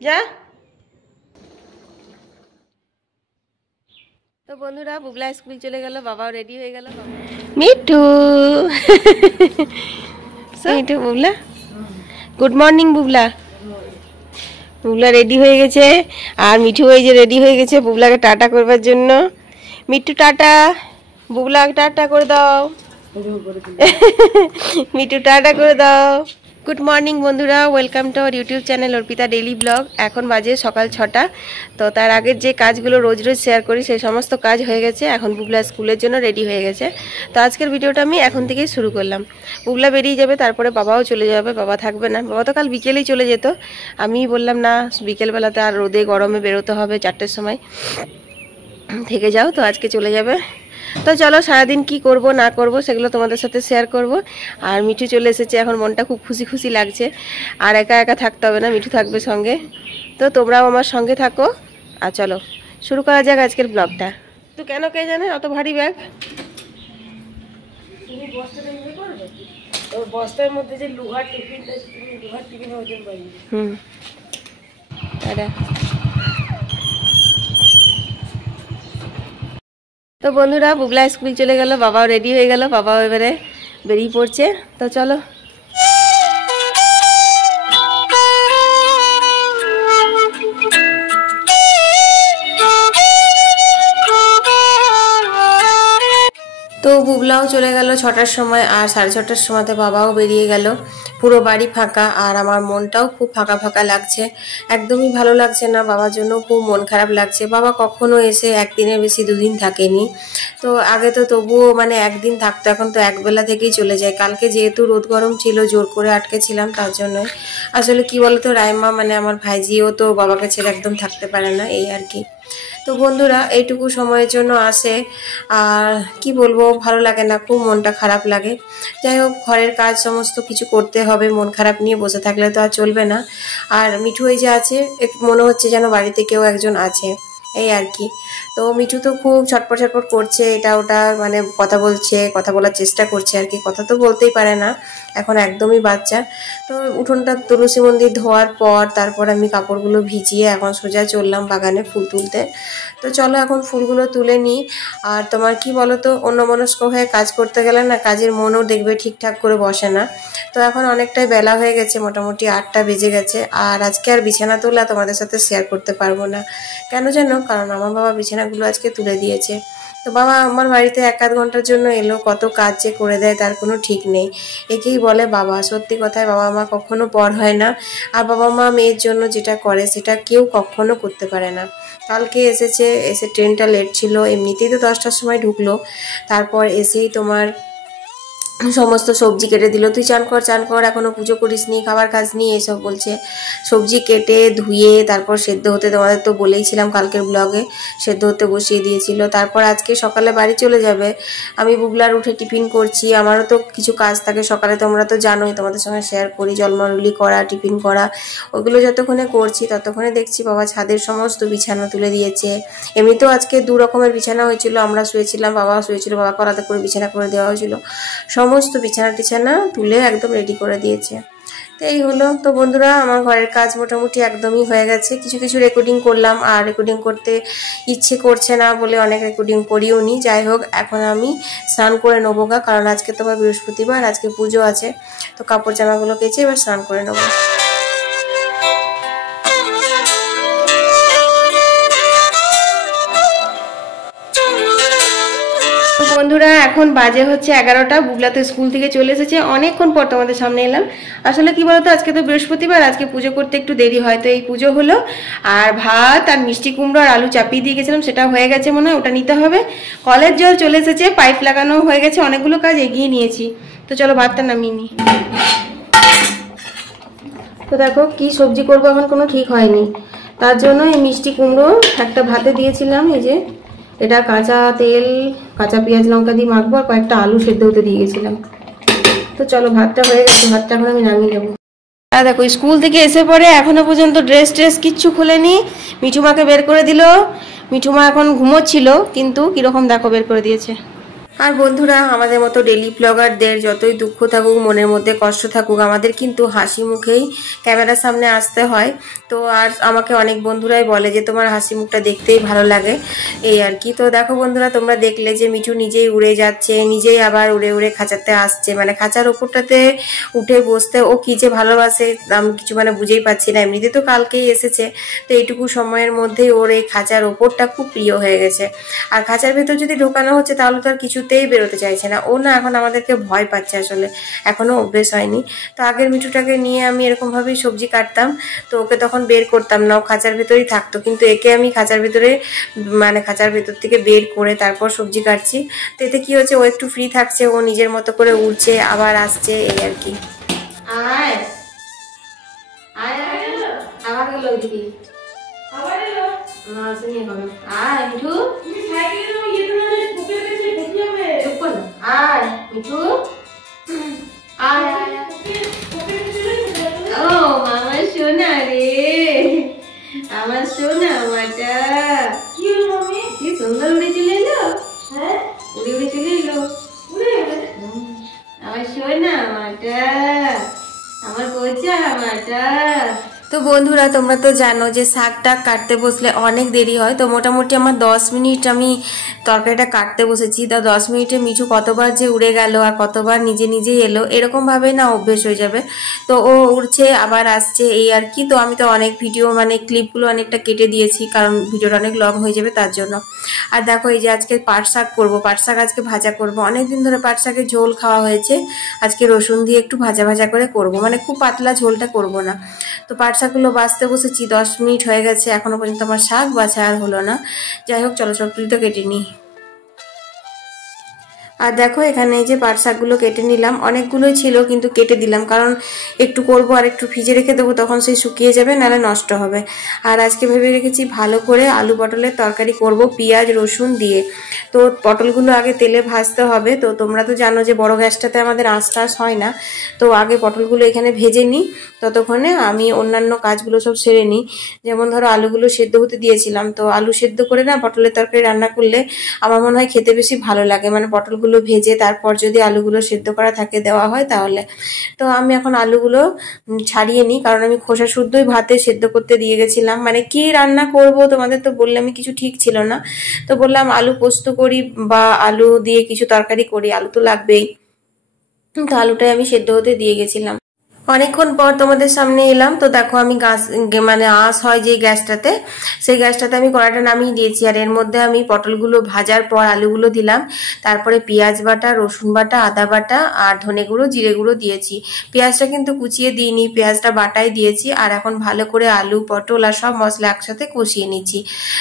যা। তো বন্ধুরা বুবলা স্কুল চলে গেল, বাবাও রেডি হয়ে গেল। Mithu Mithu Bubla, good morning Bubla. Bubla ready হয়ে গেছে আর মিঠু এই যে রেডি হয়ে গেছে বুবলাকে টাটা করবার জন্য। মিঠু টাটা, বুবলাকে টাটা করে দাও। মিঠু টাটা করে দাও। গুড মর্নিং বন্ধুরা, welcome to our YouTube channel Arpita daily blog. এখন বাজে সকাল 6টা। তো তার আগের যে কাজগুলো রোজ রোজ শেয়ার করি সেই সমস্ত কাজ হয়ে গেছে। এখন বুবলা স্কুলের জন্য রেডি হয়ে গেছে। তো আজকের ভিডিওটা আমি এখন থেকেই শুরু করলাম। বুবলা বেরিয়ে যাবে, তারপরে বাবাও চলে যাবে। বাবা থাকবে না, বাবা তো কাল বিকেলেই চলে যেত। আমি বললাম না, বিকেলবেলাতে আর রোদে গরমে বেরোতে হবে, 4টের সময় থেকে যাও। তো আজকে চলে যাবে। তো চলো সারাদিন কি করব না করব সেগুলো তোমাদের সাথে শেয়ার করব। আর মিঠু চলে এসেছে, এখন মনটা খুব খুশি খুশি লাগছে। আর একা একা থাকতে হবে না, মিঠু থাকবে সঙ্গে। তো তোমরাও আমার সঙ্গে থাকো। আর চলো শুরু করা যাক আজকের ব্লগটা। তো কেন কে জানে অত ভারী ব্যাগ? বস্তার মধ্যে যে লোহার টিফিনটা, লোহার টিফিনের ওজন বাড়িয়ে। দাদা। তো বন্ধুরা বুবলা স্কুল চলে গেল, বাবাও রেডি হয়ে গেল, বাবাও এবারে বেরিয়ে পড়ছে। তো চলো। তো বুবলাও চলে গেল 6টার সময়, আর 6:30টার সময়তে বাবাও বেরিয়ে গেল। পুরো বাড়ি ফাঁকা, আর আমার মনটাও খুব ফাঁকা ফাঁকা লাগছে, একদমই ভালো লাগছে না। বাবার জন্য খুব মন খারাপ লাগছে। বাবা কখনো এসে একদিনের বেশি 2 দিন থাকেনি। তো আগে তো তবুও মানে একদিন থাকতো, এখন তো একবেলা থেকেই চলে যায়। কালকে যেহেতু রোদ গরম ছিল, জোর করে আটকেছিলাম, তার জন্যই। আসলে কি বলতো, রাইমা মানে আমার ভাইজিও তো বাবাকে ছেড়ে একদম থাকতে পারে না, এই আর কি। তো বন্ধুরা এইটুকু সময়ের জন্য আসে, আর কি বলবো, ভালো লাগে না, খুব মনটা খারাপ লাগে। যাই হোক, ঘরের কাজ সমস্ত কিছু করতে হবে, মন খারাপ নিয়ে বসে থাকলে তো আর চলবে না। আর মিঠু এই যে আছে, মনে হচ্ছে যেন বাড়িতে কেউ একজন আছে, এই আর কি। তো মিঠু তো খুব ছটপট ছটপট করছে, এটা ওটা মানে কথা বলছে, কথা বলার চেষ্টা করছে আর কি। কথা তো বলতেই পারে না, এখন একদমই বাচ্চা। তো উঠোনটা তুলসী মন্দির ধোয়ার পর তারপর আমি কাপড়গুলো ভিজিয়ে এখন সোজা চললাম বাগানে ফুল তুলতে। তো চলো এখন ফুলগুলো তুলে নিই। আর তোমার কি বলো তো, অন্যমনস্ক হয়ে কাজ করতে গেলে না, কাজের মনও দেখবে ঠিকঠাক করে বসে না। তো এখন অনেকটাই বেলা হয়ে গেছে, মোটামুটি 8টা বেজে গেছে। আর আজকে আর বিছানা তোলা তোমাদের সাথে শেয়ার করতে পারবো না, কেন জানো? কারণ আমার বাবা বিছানাগুলো আজকে তুলে দিয়েছে। তো বাবা আমার বাড়িতে 1-8 ঘন্টার জন্য এলো, কত কাজ যে করে দেয় তার কোনো ঠিক নেই। একেই বলে বাবা। সত্যি কথায় বাবা মা কখনো পর হয় না। আর বাবা মা মেয়ের জন্য যেটা করে সেটা কেউ কখনো করতে পারে না। কালকে এসে ট্রেনটা লেট ছিল, এমনিতেই তো 10টার সময় ঢুকলো। তারপর এসেই তোমার সমস্ত সবজি কেটে দিল। তুই চান কর, এখনো পুজো করিস নি, খাবার খাস নি, এসব বলছে। সবজি কেটে ধুয়ে তারপর সেদ্ধ হতে, তোমাদের তো বলেইছিলাম কালকের ব্লগে, সেদ্ধ হতে বসিয়ে দিয়েছিল। তারপর আজকে সকালে বাড়ি চলে যাবে। আমি বুবলার উঠে টিফিন করছি, আমারও তো কিছু কাজ থাকে সকালে, তোমরা তো জানোই, তোমাদের সঙ্গে শেয়ার করি, জলমারুলি করা, টিফিন করা। ওগুলো যতক্ষণে করছি ততক্ষণে দেখছি বাবা ছাদের সমস্ত বিছানা তুলে দিয়েছে। এমনিতেও আজকে 2 রকমের বিছানা হয়েছিল, আমরা শুয়েছিলাম, বাবাও শুয়েছিল, বাবাকে আলাদা করে বিছানা করে দেওয়া হয়েছিল। সমস্ত বিছানা টিছানা তুলে একদম রেডি করে দিয়েছে। তো এই হলো। তো বন্ধুরা আমার ঘরের কাজ মোটামুটি একদমই হয়ে গেছে। কিছু কিছু রেকর্ডিং করলাম, আর রেকর্ডিং করতে ইচ্ছে করছে না বলে অনেক রেকর্ডিং করিও নি। যাই হোক, এখন আমি স্নান করে নেবো গা, কারণ আজকে তো আবার বৃহস্পতিবার, আজকে পুজো আছে। তো কাপড় জামাগুলো কেচে এবার স্নান করে নেবো। বন্ধুরা এখন বাজে হচ্ছে 11টা। বুবলা তো স্কুল থেকে চলে এসেছে, অনেকক্ষণ পর তোমাদের সামনে এলাম। আসলে কি বলতো, আজকে তো বৃহস্পতিবার, আজকে পুজো করতে একটু দেরি হয়। তো এই পুজো হলো, আর ভাত আর মিষ্টি কুমড়ো আর আলু চাপিয়ে দিয়ে গেছিলাম, সেটা হয়ে গেছে মনে হয়, ওটা নিতে হবে। কলের জল চলে এসেছে, পাইপ লাগানো হয়ে গেছে, অনেকগুলো কাজ এগিয়ে নিয়েছি। তো চলো ভাতটা নামিয়ে নিই। তো দেখো কি সবজি করবো এখন কোনো ঠিক হয়নি, তার জন্য এই মিষ্টি কুমড়ো একটা ভাতে দিয়েছিলাম, এই যে এটা কাঁচা তেল, কাঁচা পেঁয়াজ লঙ্কা দিয়ে মাখবো, আর কয়েকটা আলু সেদ্ধ হতে দিয়ে গেছিলাম। তো চলো ভাতটা হয়ে গেছে, ভাতটা এখন আমি নামিয়ে নেবো। আর দেখো স্কুল থেকে এসে পরে এখনো পর্যন্ত ড্রেস কিচ্ছু খুলেনি। মিঠুমাকে বের করে দিল, মিঠুমা এখন ঘুমোচ্ছিল, কিন্তু কিরকম দেখো বের করে দিয়েছে। আর বন্ধুরা, আমাদের মতো ডেলি ব্লগারদের যতই দুঃখ থাকুক, মনের মধ্যে কষ্ট থাকুক, আমাদের কিন্তু হাসি মুখেই ক্যামেরার সামনে আসতে হয়। তো আর আমাকে অনেক বন্ধুরাই বলে যে তোমার হাসি মুখটা দেখতেই ভালো লাগে, এই আর কি। তো দেখো বন্ধুরা, তোমরা দেখলে যে মিঠু নিজেই উড়ে যাচ্ছে, নিজেই আবার উড়ে উড়ে খাঁচাতে আসছে, মানে খাঁচার ওপরটাতে উঠে বসতে ও কি যে ভালোবাসে আমি কিছু মানে বুঝেই পাচ্ছি না। এমনিতে তো কালকেই এসেছে, তো এইটুকু সময়ের মধ্যেই ওর এই খাঁচার ওপরটা খুব প্রিয় হয়ে গেছে। আর খাঁচার ভেতর যদি ঢোকানো হচ্ছে তাহলে তো আর কিছুতেই বেরোতে চাইছে না ও, না এখন আমাদেরকে ভয় পাচ্ছে, আসলে এখনো অভ্যেস হয়নি। তো আগের মিঠুটাকে নিয়ে আমি এরকমভাবেই সবজি কাটতাম, তো ওকে তখন বের করতাম না, ও খাঁচার ভেতরেই থাকতো। কিন্তু একে আমি খাঁচার ভেতরে মানে খাঁচার ভেতর থেকে বের করে তারপর সবজি কাটছি। তো এতে কি হচ্ছে, ও একটু ফ্রি থাকছে, ও নিজের মতো করে উড়ছে আবার আসছে, এই আর কি। আয় আয় আবার গেল দিদি, আবার এলো না আসেনি এখনো। আয় মিঠু, তুমি সাইকেলে ইয়ে তো না স্কুপে গেছে দেখি যাবে চুপ কর না। আয় মিঠু, আয় আয় স্কুপে গেছে ও মামা সোনা রে, আমার সোনা মাটা কি হলো মামি? কি সুন্দর উড়ে চলে এলো। হ্যাঁ উড়ে উড়ে চলে এলো উড়ে গেছে। আমার সোনা মাটা, আমার বোঝা মাটা। তো বন্ধুরা, তোমরা তো জানো যে শাকটা কাটতে বসলে অনেক দেরি হয়। তো মোটামুটি আমার 10 মিনিট আমি তরকারিটা কাটতে বসেছি। তো 10 মিনিটে মিঠু কতবার যে উড়ে গেল আর কতবার নিজে নিজেই এলো, এরকমভাবে না অভ্যেস হয়ে যাবে। তো ও উড়ছে আবার আসছে, এই আর কি। তো আমি তো অনেক ভিডিও মানে ক্লিপগুলো অনেকটা কেটে দিয়েছি, কারণ ভিডিওটা অনেক লং হয়ে যাবে তার জন্য। আর দেখো, এই যে আজকে পাট শাক করবো, পাট শাক আজকে ভাজা করবো। অনেকদিন ধরে পাট শাকের ঝোল খাওয়া হয়েছে, আজকে রসুন দিয়ে একটু ভাজা ভাজা করে করব, মানে খুব পাতলা ঝোলটা করব না। তো পাট শাকগুলো বাছতে বসেছি, 10 মিনিট হয়ে গেছে, এখনো পর্যন্ত আমার শাক বাছা আর হলো না। যাই হোক, চলো সবগুলো কেটে নিই। আর দেখো, এখানে এই যে পাট শাকগুলো কেটে নিলাম, অনেকগুলোই ছিল কিন্তু কেটে দিলাম, কারণ একটু করব আর একটু ফ্রিজে রেখে দেবো, তখন সেই শুকিয়ে যাবে, নাহলে নষ্ট হবে। আর আজকে ভেবে রেখেছি ভালো করে আলু পটলের তরকারি করব পেঁয়াজ রসুন দিয়ে। তো পটলগুলো আগে তেলে ভাজতে হবে। তো তোমরা তো জানো যে বড় গ্যাসটাতে আমাদের আঁচ টাচ হয় না। তো আগে পটলগুলো এখানে ভেজে নিই, ততক্ষণে আমি অন্যান্য কাজগুলো সব সেরে নিই। যেমন ধরো আলুগুলো সেদ্ধ হতে দিয়েছিলাম, তো আলু সেদ্ধ করে না পটলের তরকারি রান্না করলে আমার মনে হয় খেতে বেশি ভালো লাগে, মানে পটলগুলো ভেজে তারপর যদি আলুগুলো সেদ্ধ করা থাকে দেওয়া হয় তাহলে। তো আমি এখন আলুগুলো ছাড়িয়ে নিই, কারণ আমি খোসা শুদ্ধই ভাতে সেদ্ধ করতে দিয়ে গেছিলাম। মানে কি রান্না করব তোমাদের তো বললামই, কিছু ঠিক ছিল না। তো বললাম আলু পোস্ত করি বা আলু দিয়ে কিছু তরকারি করি, আলু তো লাগবেই। তো আলুটাই আমি সেদ্ধ হতে দিয়ে গেছিলাম। অনেকক্ষণ পর তোমাদের সামনে এলাম। তো দেখো, আমি মানে আঁশ হয় যে গ্যাসটাতে, সেই গ্যাসটাতে আমি কড়াইটা নামিয়ে দিয়েছি। আর এর মধ্যে আমি পটলগুলো ভাজার পর আলুগুলো দিলাম, তারপরে পেঁয়াজ বাটা রসুন বাটা আদা বাটা আর ধনে গুঁড়ো জিরে গুঁড়ো দিয়েছি। পেঁয়াজটা কিন্তু কুচিয়ে দিইনি, পেঁয়াজটা বাটাই দিয়েছি। আর এখন ভালো করে আলু পটল আর সব মশলা একসাথে কষিয়ে নিচ্ছি।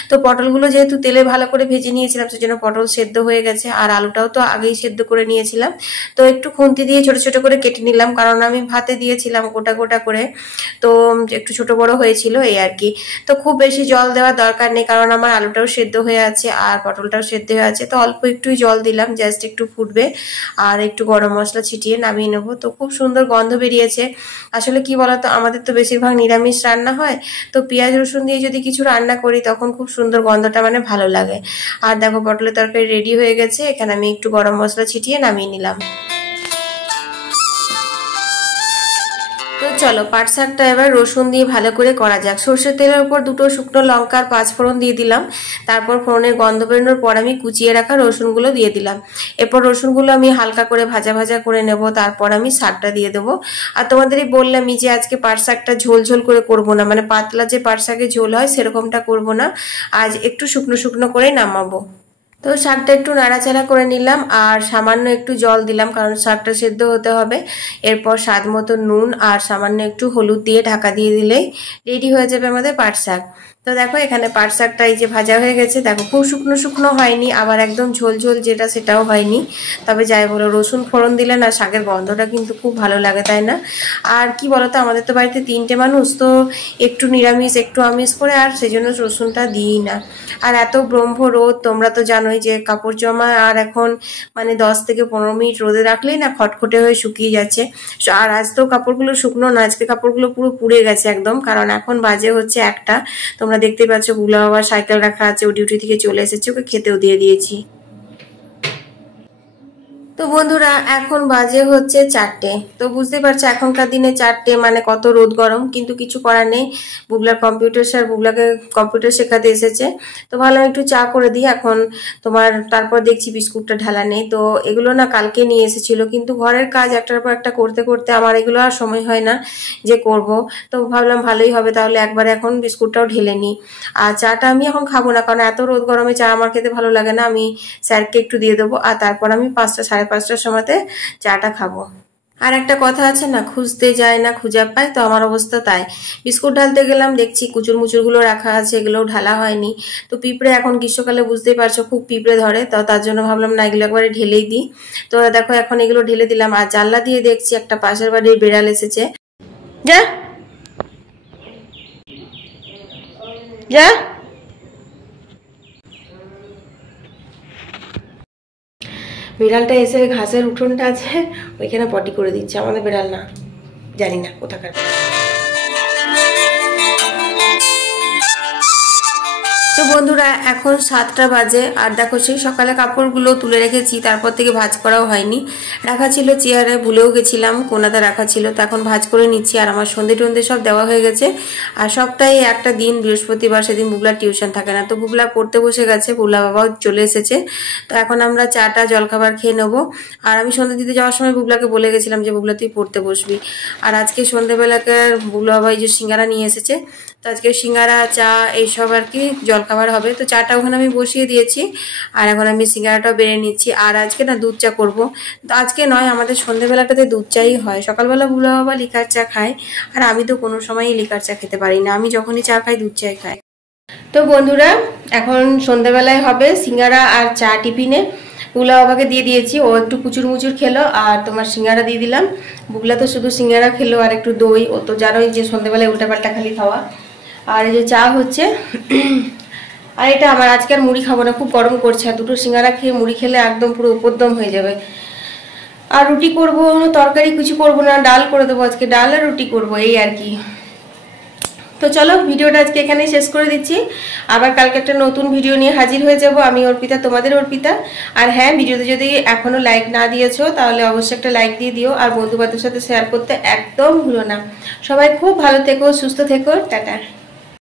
তো পটলগুলো যেহেতু তেলে ভালো করে ভেজে নিয়েছিলাম, সেজন্য পটল সেদ্ধ হয়ে গেছে। আর আলুটাও তো আগেই সেদ্ধ করে নিয়েছিলাম। তো একটু খুন্তি দিয়ে ছোট ছোট করে কেটে নিলাম, কারণ আমি ভাতে দিয়েছিলাম গোটা গোটা করে, তো একটু ছোট বড় হয়েছিল, এই আর কি। তো খুব বেশি জল দেওয়ার দরকার নেই, কারণ আমার আলুটাও সেদ্ধ হয়ে আছে আর পটলটাও সেদ্ধ হয়ে আছে। তো অল্প একটুই জল দিলাম, জাস্ট একটু ফুটবে। আর একটু গরম মশলা ছিটিয়ে নামিয়ে নেবো। তো খুব সুন্দর গন্ধ বেরিয়েছে। আসলে কি বলতো, আমাদের তো বেশিরভাগ নিরামিষ রান্না হয়, তো পেঁয়াজ রসুন দিয়ে যদি কিছু রান্না করি তখন খুব সুন্দর গন্ধটা মানে ভালো লাগে। আর দেখো, পটলের তরকারি রেডি হয়ে গেছে, এখানে আমি একটু গরম মশলা ছিটিয়ে নামিয়ে নিলাম। তো চলো, পাট শাকটা এবার রসুন দিয়ে ভালো করে করা যাক। সর্ষের তেলের উপর 2টো শুকনো লঙ্কা আর 5 ফোড়ন দিয়ে দিলাম। তারপর ফোড়নের গন্ধ বেরোনোর পর আমি কুচিয়ে রাখা রসুনগুলো দিয়ে দিলাম। এরপর রসুনগুলো আমি হালকা করে ভাজা ভাজা করে নেব, তারপর আমি শাকটা দিয়ে দেবো। আর তোমাদেরই বললামই যে আজকে পাট শাকটা ঝোল ঝোল করে করবো না, মানে পাতলা যে পাট শাকের ঝোল হয় সেরকমটা করবো না, আজ একটু শুকনো শুকনো করে নামাবো। তো শাকটা একটু নাড়াচাড়া করে নিলাম আর সামান্য একটু জল দিলাম, কারণ শাকটা সেদ্ধ হতে হবে। এরপর স্বাদ মতো নুন আর সামান্য একটু হলুদ দিয়ে ঢাকা দিয়ে দিলেই রেডি হয়ে যাবে আমাদের পাট শাক। তো দেখো, এখানে পাট শাকটা এই যে ভাজা হয়ে গেছে। দেখো, খুব শুকনো শুকনো হয়নি, আবার একদম ঝোল ঝোল যেটা সেটাও হয়নি। তবে যাই বলো, রসুন ফোড়ন দিলে না শাকের গন্ধটা কিন্তু খুব ভালো লাগে, তাই না? আর কি বলতো, আমাদের তো বাড়িতে 3টে মানুষ, তো একটু নিরামিষ একটু আমিষ করে, আর সেজন্য রসুনটা দিই না। আর এত ব্রহ্ম রোদ, তোমরা তো জানোই যে কাপড় জামা আর এখন মানে 10 থেকে 15 মিনিট রোদে রাখলেই না খটখটে হয়ে শুকিয়ে যাচ্ছে। আর আজ তো কাপড়গুলো শুকনো না, আজকে কাপড়গুলো পুরো পুড়ে গেছে একদম, কারণ এখন বাজে হচ্ছে 1টা। তোমরা দেখতেই পাচ্ছ, বুলা বাবার সাইকেল রাখা আছে, ও ডিউটি থেকে চলে এসেছে, ওকে খেতেও দিয়ে দিয়েছি। তো বন্ধুরা এখন বাজে হচ্ছে 4টে। তো বুঝতে পারছো এখনকার দিনে 4টে মানে কত রোদ গরম, কিন্তু কিছু করার নেই। বুবলার কম্পিউটার স্যার বুবলাকে কম্পিউটার শেখাতে এসেছে, তো ভাবলাম একটু চা করে দিই এখন। তারপর দেখছি বিস্কুটটা ঢালা নেই, তো এগুলো না কালকে নিয়ে এসেছিল, কিন্তু ঘরের কাজ একটার পর একটা করতে করতে আমার এগুলো আর সময় হয় না যে করব। তো ভাবলাম ভালোই হবে তাহলে একবারে এখন বিস্কুটটাও ঢেলে নিই। আর চাটা আমি এখন খাবো না, কারণ এত রোদ গরমে চা আমার খেতে ভালো লাগে না। আমি স্যারকে একটু দিয়ে দেবো, আর তারপর আমি 5টা সাড়ে 5টার সময়তে চাটা খাবো। আর একটা কথা আছে না, খুঁজতে যায় না খুঁজে পায়, তো আমার অবস্থা তাই। বিস্কুট ঢালতে গেলাম, দেখছি কুচুর মুচুরগুলো রাখা আছে, এগুলোও ঢালা হয়নি। তো পিঁপড়ে এখন গ্রীষ্মকালে বুঝতেই পারছো খুব পিঁপড়ে ধরে, তো তার জন্য ভাবলাম না এগুলো একবারে ঢেলেই দিই। তো দেখো এখন এগুলো ঢেলে দিলাম। আর জানলা দিয়ে দেখছি একটা পাশের বাড়ির বিড়াল এসেছে। যা যা, বিড়ালটা এসে ঘাসের উঠোনটা আছে ওইখানে পটি করে দিচ্ছে। আমাদের বিড়াল না, জানি না কোথাকার। তো বন্ধুরা এখন 7টা বাজে, আর দেখো সেই সকালে কাপড়গুলো তুলে রেখেছি, তারপর থেকে ভাঁজ করাও হয়নি। রাখা ছিল চেয়ারে, ভুলেও গেছিলাম কোনাতে রাখা ছিল, তো এখন ভাঁজ করে নিচ্ছি। আর আমার সন্ধে টন্ধে সব দেওয়া হয়ে গেছে। আর সপ্তাহে একটা দিন বৃহস্পতিবার, সেদিন বুবলার টিউশন থাকে না, তো বুবলা পড়তে বসে গেছে, বুবলা বাবাও চলে এসেছে। তো এখন আমরা চাটা জলখাবার খেয়ে নেবো। আর আমি সন্ধে দিতে যাওয়ার সময় বুবলাকে বলে গেছিলাম যে বুবলা তুই পড়তে বসবি। আর আজকে সন্ধেবেলাকে বুবলা বাবা এই যে সিঙ্গারা নিয়ে এসেছে, তো আজকে সিঙ্গারা চা এইসব আর কি জলখাবার হবে। তো চাটা ওখানে আমি বসিয়ে দিয়েছি, আর এখন আমি সিঙ্গারাটাও বেড়ে নিচ্ছি। আর আজকে না দুধ চা করবো। তো আজকে নয়, আমাদের সন্ধেবেলাটাতে দুধ চাই হয়। সকালবেলা বুবলা বাবা লিকার চা খায়, আর আমি তো কোনো সময়ই লিকার চা খেতে পারি না, আমি যখনই চা খাই দুধ চাই খাই। তো বন্ধুরা এখন সন্ধেবেলায় হবে সিঙ্গারা আর চা টিফিনে। বুবলা বাবাকে দিয়ে দিয়েছি, ও একটু কুচুর মুচুর খেলো, আর তোমার সিঙ্গারা দিয়ে দিলাম। বুবলা তো শুধু সিঙ্গারা খেলো আর একটু দই, ও তো জানোই যে সন্ধেবেলায় উল্টাপাল্টা খালি খাওয়া। আর এই যে চা হচ্ছে। আর এটা আমার আজকে আর মুড়ি খাবো না, খুব গরম করছে, আর দুটো সিঙ্গারা খেয়ে মুড়ি খেলে একদম পুরো উপদ্দম হয়ে যাবে। আর রুটি করব, তরকারি কিছু করব না, ডাল করে দেবো আজকে, ডাল আর রুটি করবো এই আর কি। তো চলো ভিডিওটা আজকে এখানেই শেষ করে দিচ্ছি। আবার কালকে একটা নতুন ভিডিও নিয়ে হাজির হয়ে যাব। আমি অর্পিতা, তোমাদের অর্পিতা। আর হ্যাঁ, ভিডিওতে যদি এখনো লাইক না দিয়েছো তাহলে অবশ্যই একটা লাইক দিয়ে দিও, আর বন্ধু বান্ধবের সাথে শেয়ার করতে একদম ভুলো না। সবাই খুব ভালো থেকো, সুস্থ থেকো, টাটা।